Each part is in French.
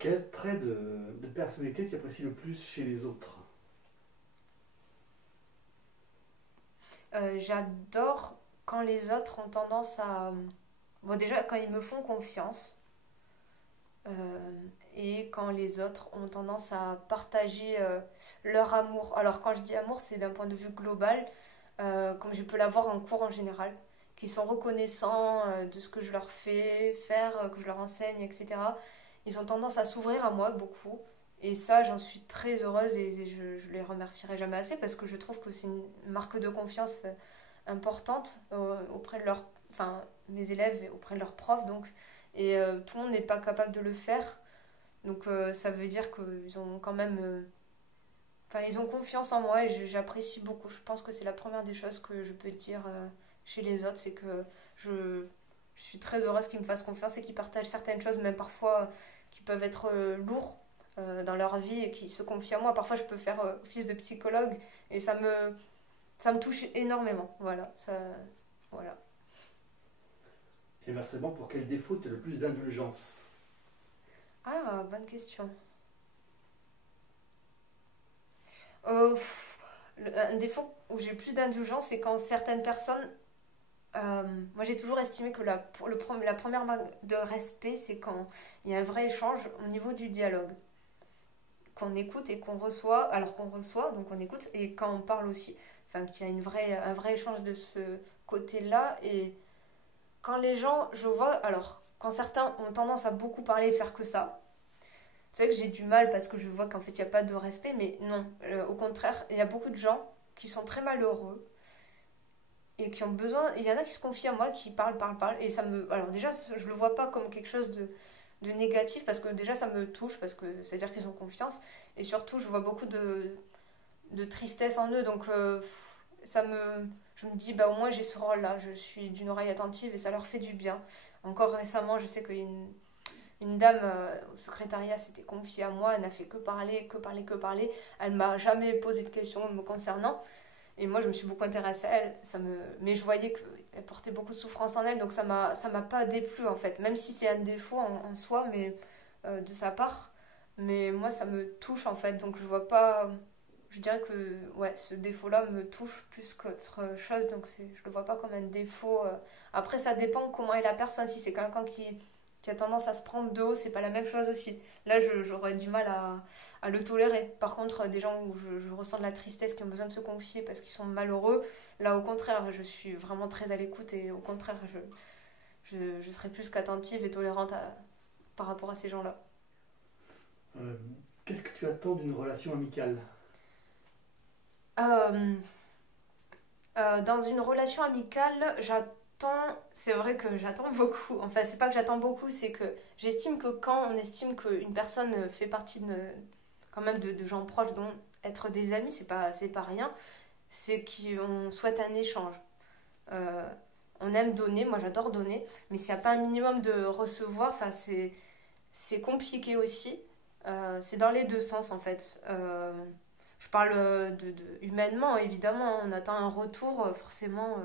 Quel trait de personnalité tu apprécies le plus chez les autres? J'adore quand les autres ont tendance à... Bon, déjà, quand ils me font confiance, et quand les autres ont tendance à partager leur amour. Alors, quand je dis amour, c'est d'un point de vue global, comme je peux l'avoir en cours en général, qui sont reconnaissants de ce que je leur fais faire, que je leur enseigne, etc. Ils ont tendance à s'ouvrir à moi beaucoup. Et ça, j'en suis très heureuse et je les remercierai jamais assez parce que je trouve que c'est une marque de confiance importante auprès de leurs, enfin, mes élèves et auprès de leurs profs. Donc, et tout le monde n'est pas capable de le faire. Donc, ça veut dire qu'ils ont quand même, enfin, ils ont confiance en moi et j'apprécie beaucoup. Je pense que c'est la première des choses que je peux dire chez les autres, c'est que je, je suis très heureuse qu'ils me fassent confiance et qu'ils partagent certaines choses, même parfois qui peuvent être lourds dans leur vie et qui se confient à moi. Parfois, je peux faire office de psychologue et ça me touche énormément. Voilà, ça, voilà. Et inversement, pour quel défaut tu as le plus d'indulgence? Ah, bonne question. Un défaut où j'ai plus d'indulgence, c'est quand certaines personnes. Moi, j'ai toujours estimé que la première marque de respect, c'est quand il y a un vrai échange au niveau du dialogue. Qu'on écoute et qu'on reçoit, alors qu'on reçoit, donc on écoute, et quand on parle aussi. Enfin, qu'il y a un vrai échange de ce côté-là. Et quand les gens, je vois, alors, quand certains ont tendance à beaucoup parler et faire que ça, c'est vrai que j'ai du mal parce que je vois qu'en fait, il n'y a pas de respect, mais non, au contraire, il y a beaucoup de gens qui sont très malheureux et qui ont besoin. Il y en a qui se confient à moi, qui parlent, et ça me. Alors, déjà, je le vois pas comme quelque chose de négatif parce que déjà, ça me touche, parce que c'est-à-dire qu'ils ont confiance, et surtout, je vois beaucoup de tristesse en eux, donc ça me. Je me dis, bah au moins j'ai ce rôle-là, je suis d'une oreille attentive et ça leur fait du bien. Encore récemment, je sais une dame au secrétariat s'était confiée à moi, elle n'a fait que parler, que parler, que parler. Elle m'a jamais posé de questions me concernant. Et moi, je me suis beaucoup intéressée à elle. Mais je voyais qu'elle portait beaucoup de souffrance en elle, donc ça m'a pas déplu en fait. Même si c'est un défaut en soi, mais de sa part. Mais moi, ça me touche en fait, donc je vois pas. Je dirais que ouais, ce défaut-là me touche plus qu'autre chose, donc je le vois pas comme un défaut. Après, ça dépend comment est la personne. Si c'est quelqu'un qui a tendance à se prendre de haut, c'est pas la même chose aussi. Là, j'aurais du mal à le tolérer. Par contre, des gens où je ressens de la tristesse, qui ont besoin de se confier parce qu'ils sont malheureux, là, au contraire, je suis vraiment très à l'écoute et au contraire, je serai plus qu'attentive et tolérante par rapport à ces gens-là. Euh, Qu'est-ce que tu attends d'une relation amicale? Euh, dans une relation amicale, c'est vrai que j'attends beaucoup. Enfin, c'est pas que j'attends beaucoup, c'est que j'estime que quand on estime qu'une personne fait partie quand même de gens proches, dont être des amis, c'est pas rien, c'est qu'on souhaite un échange. Euh, on aime donner, moi j'adore donner, mais s'il n'y a pas un minimum de recevoir, enfin, c'est compliqué aussi. C'est dans les deux sens en fait. Je parle humainement, évidemment, on attend un retour, forcément,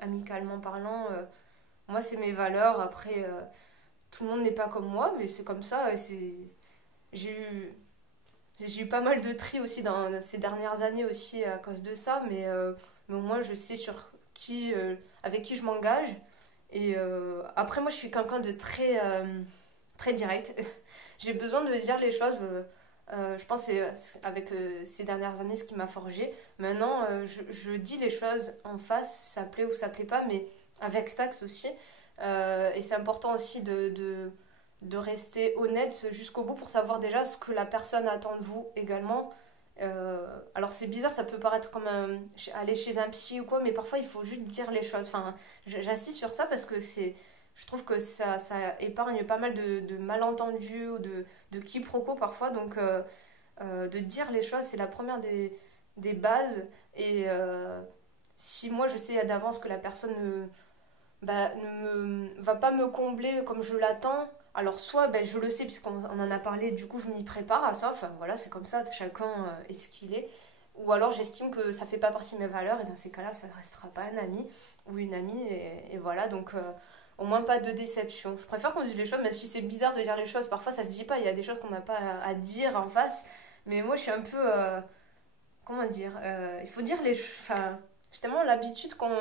amicalement parlant. Moi, c'est mes valeurs. Après, tout le monde n'est pas comme moi, mais c'est comme ça. J'ai eu, j'ai eu pas mal de tri aussi dans ces dernières années aussi à cause de ça, mais au moins je sais avec qui je m'engage. Et après, moi, je suis quelqu'un de très direct. J'ai besoin de dire les choses. Je pense que c'est avec ces dernières années ce qui m'a forgé. Maintenant, je dis les choses en face, ça plaît ou ça plaît pas, mais avec tact aussi. Et c'est important aussi de rester honnête jusqu'au bout pour savoir déjà ce que la personne attend de vous également. Alors c'est bizarre, ça peut paraître comme aller chez un psy ou quoi, mais parfois il faut juste dire les choses. Enfin, j'insiste sur ça parce que je trouve que ça épargne pas mal de malentendus ou de quiproquos parfois. Donc de dire les choses, c'est la première des bases. Et si moi je sais d'avance que la personne va pas me combler comme je l'attends, alors soit je le sais puisqu'on en a parlé, du coup je m'y prépare à ça, enfin voilà, c'est comme ça, chacun est ce qu'il est. Ou alors j'estime que ça fait pas partie de mes valeurs et dans ces cas-là ça ne restera pas un ami ou une amie et voilà donc au moins pas de déception. Je préfère qu'on dise les choses, même si c'est bizarre de dire les choses. Parfois, ça se dit pas. Il y a des choses qu'on n'a pas à dire en face. Mais moi, je suis un peu. Comment dire il faut dire les. Enfin, j'ai tellement l'habitude qu'on.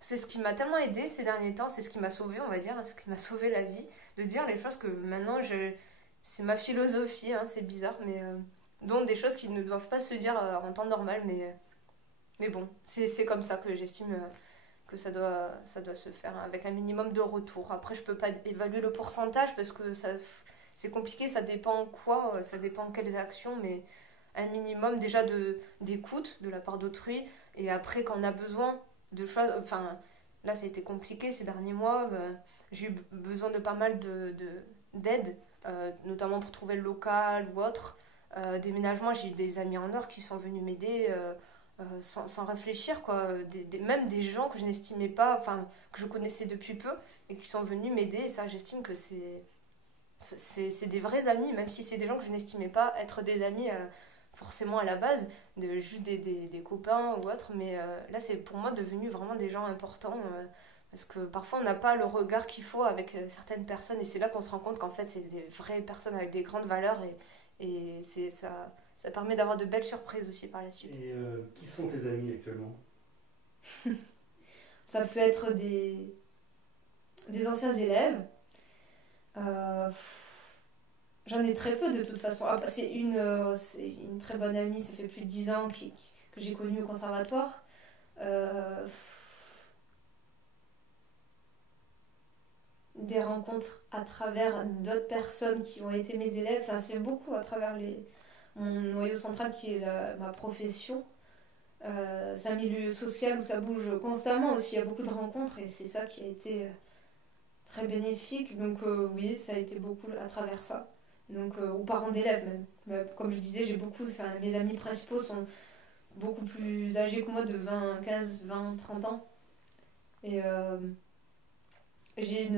C'est ce qui m'a tellement aidé ces derniers temps. C'est ce qui m'a sauvé, on va dire. Ce qui m'a sauvé la vie. De dire les choses que maintenant, c'est ma philosophie. Hein, c'est bizarre, mais. Donc, des choses qui ne doivent pas se dire en temps normal. Mais bon, c'est comme ça que j'estime. Que ça doit se faire avec un minimum de retour. Après, je peux pas évaluer le pourcentage parce que c'est compliqué, ça dépend quoi, ça dépend quelles actions, mais un minimum déjà d'écoute de la part d'autrui. Et après, quand on a besoin de choses, enfin, là, ça a été compliqué ces derniers mois, j'ai eu besoin de pas mal d'aide, notamment pour trouver le local ou autre. Déménagement, j'ai eu des amis en or qui sont venus m'aider. Sans réfléchir, quoi. Même des gens que je n'estimais pas, enfin, que je connaissais depuis peu et qui sont venus m'aider. Et ça, j'estime que c'est des vrais amis, même si c'est des gens que je n'estimais pas être des amis forcément à la base, juste des copains ou autres. Mais là, c'est pour moi devenu vraiment des gens importants. Parce que parfois, on n'a pas le regard qu'il faut avec certaines personnes. Et c'est là qu'on se rend compte qu'en fait, c'est des vraies personnes avec des grandes valeurs. Et ça permet d'avoir de belles surprises aussi par la suite. Et qui sont tes amis actuellement? Ça peut être des anciens élèves. Euh, J'en ai très peu de toute façon. Ah, c'est une très bonne amie, ça fait plus de 10 ans que j'ai connue au conservatoire. Euh, des rencontres à travers d'autres personnes qui ont été mes élèves. Enfin, c'est beaucoup à travers mon noyau central qui est ma profession. C'est un milieu social où ça bouge constamment aussi. Il y a beaucoup de rencontres et c'est ça qui a été très bénéfique. Donc oui, ça a été beaucoup à travers ça. Donc, aux parents d'élèves même. Comme je disais, mes amis principaux sont beaucoup plus âgés que moi, de 15, 20, 30 ans. Et j'ai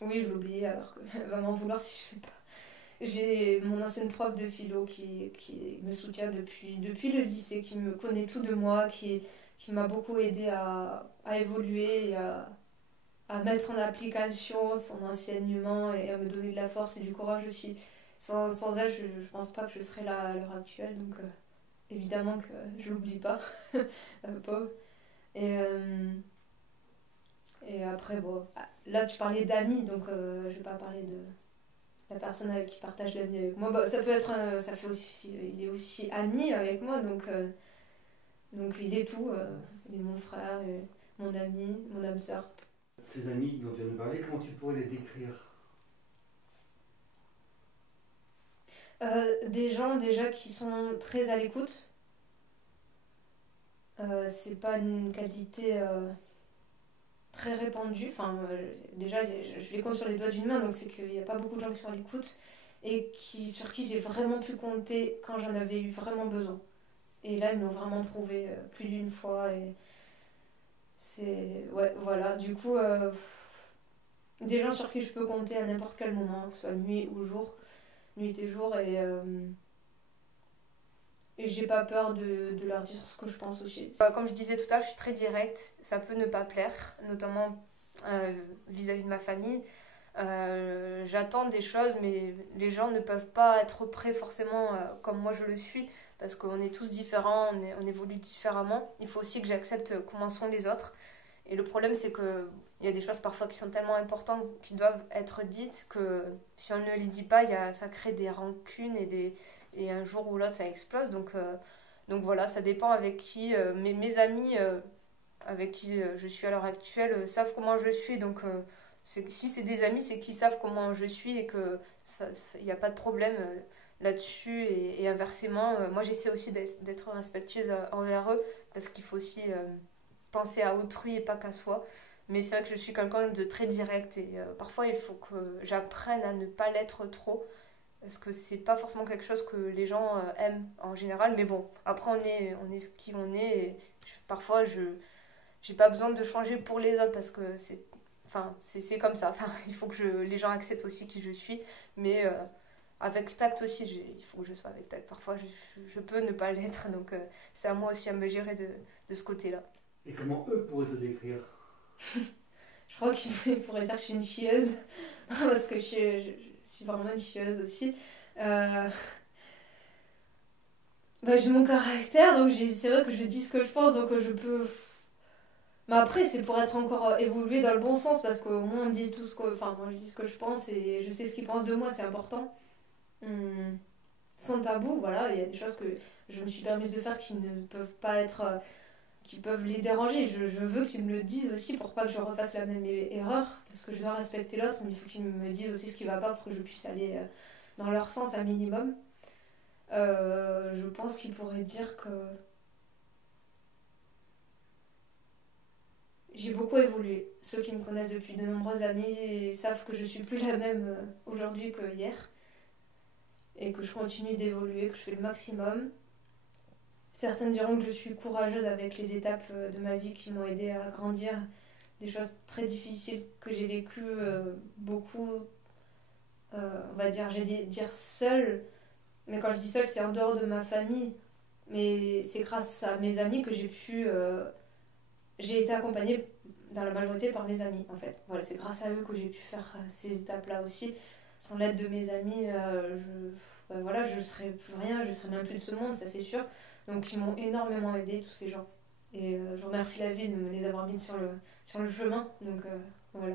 oui, je l'ai oublié alors qu'elle va m'en vouloir si je fais pas. J'ai mon ancienne prof de philo qui me soutient depuis le lycée, qui me connaît tout de moi, qui m'a beaucoup aidé à évoluer et à mettre en application son enseignement et à me donner de la force et du courage aussi. Sans elle, je ne pense pas que je serais là à l'heure actuelle, donc évidemment que je l'oublie pas, pauvre. Et, et après, bon, là tu parlais d'amis, donc je vais pas parler de la personne avec qui partage la vie avec moi. Bah, ça peut être ça fait aussi, il est aussi ami avec moi, donc il est tout. Il est mon frère, mon ami, mon âme sœur. Ces amis dont tu viens de parler, comment tu pourrais les décrire? Des gens déjà qui sont très à l'écoute. C'est pas une qualité très répandue. Enfin, déjà, je les compte sur les doigts d'une main, donc c'est qu'il n'y a pas beaucoup de gens qui sont à l'écoute et sur qui j'ai vraiment pu compter quand j'en avais eu vraiment besoin. Et là, ils m'ont vraiment prouvé plus d'une fois. Et c'est. Ouais, voilà. Du coup, des gens sur qui je peux compter à n'importe quel moment, que ce soit nuit ou jour, nuit et jour, et j'ai pas peur de leur dire ce que je pense aussi. Comme je disais tout à l'heure, je suis très directe. Ça peut ne pas plaire, notamment vis-à-vis de ma famille. J'attends des choses, mais les gens ne peuvent pas être prêts forcément comme moi je le suis, parce qu'on est tous différents, on évolue différemment. Il faut aussi que j'accepte comment sont les autres. Et le problème, c'est que il y a des choses parfois qui sont tellement importantes, qui doivent être dites, que si on ne les dit pas, ça crée des rancunes et un jour ou l'autre, ça explose. Donc voilà, ça dépend avec qui. Mes amis avec qui je suis à l'heure actuelle savent comment je suis. Donc si c'est des amis, c'est qu'ils savent comment je suis et que il n'y a pas de problème là-dessus. Et inversement, moi j'essaie aussi d'être respectueuse envers eux, parce qu'il faut aussi penser à autrui et pas qu'à soi. Mais c'est vrai que je suis quelqu'un de très direct et parfois il faut que j'apprenne à ne pas l'être trop, parce que c'est pas forcément quelque chose que les gens aiment en général. Mais bon, après on est qui on est, et parfois je j'ai pas besoin de changer pour les autres, parce que c'est comme ça. Enfin, il faut que les gens acceptent aussi qui je suis, mais avec tact aussi. Il faut que je sois avec tact. Parfois je peux ne pas l'être, donc c'est à moi aussi à me gérer de ce côté-là. Et comment eux pourraient te décrire? Je Je crois qu'il pourrait dire que je suis une chieuse, parce que je suis vraiment une chieuse aussi. Euh, j'ai mon caractère, donc c'est vrai que je dis ce que je pense, donc je peux. Mais après, c'est pour être encore évolué dans le bon sens, parce qu'au moins on me dit tout ce que. Enfin, moi je dis ce que je pense et je sais ce qu'ils pensent de moi, c'est important. Hum, Sans tabou, voilà, il y a des choses que je me suis permise de faire qui ne peuvent pas être. Qui peuvent les déranger. Je veux qu'ils me le disent aussi pour pas que je refasse la même erreur, parce que je dois respecter l'autre, mais il faut qu'ils me disent aussi ce qui va pas pour que je puisse aller dans leur sens un minimum. Je pense qu'ils pourraient dire que j'ai beaucoup évolué. Ceux qui me connaissent depuis de nombreuses années savent que je suis plus la même aujourd'hui que hier, et que je continue d'évoluer, que je fais le maximum. Certaines diront que je suis courageuse avec les étapes de ma vie qui m'ont aidée à grandir, des choses très difficiles que j'ai vécues, beaucoup, on va dire, dire seule, mais quand je dis seule, c'est en dehors de ma famille, mais c'est grâce à mes amis que j'ai été accompagnée dans la majorité par mes amis en fait. Voilà, c'est grâce à eux que j'ai pu faire ces étapes-là aussi. Sans l'aide de mes amis, voilà, je serais plus rien, je serais même plus de ce monde, ça c'est sûr. Donc ils m'ont énormément aidé, tous ces gens. Et je remercie la vie de me les avoir mis sur le chemin. Donc voilà.